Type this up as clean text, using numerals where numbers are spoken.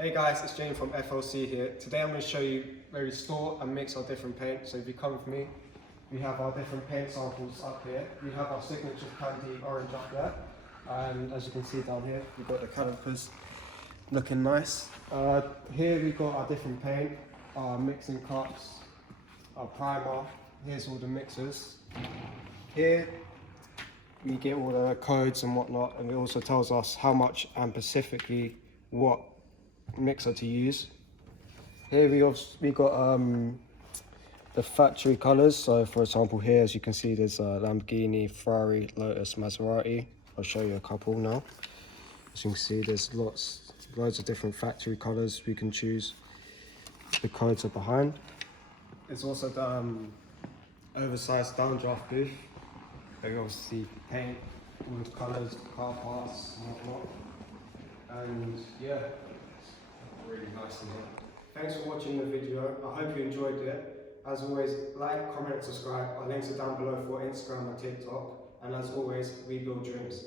Hey guys, it's Jane from FLC here. Today I'm going to show you where we store and mix our different paint. So if you come with me, we have our different paint samples up here. We have our signature candy orange up there. And as you can see down here, we've got the calipers looking nice. Here we've got our different paint, our mixing cups, our primer. Here's all the mixers. Here we get all the codes and whatnot, and it also tells us how much and specifically what mixer to use. Here we got the factory colors. So for example, here as you can see, there's Lamborghini, Ferrari, Lotus, Maserati. I'll show you a couple now. As you can see, there's loads of different factory colors we can choose. The codes are behind. There's also the oversized downdraft booth. They obviously paint all the colors, car parts and whatnot. And yeah, really nice in here. Thanks for watching the video. I hope you enjoyed it. As always, like, comment, subscribe. Our links are down below for Instagram and TikTok. And as always, we build dreams.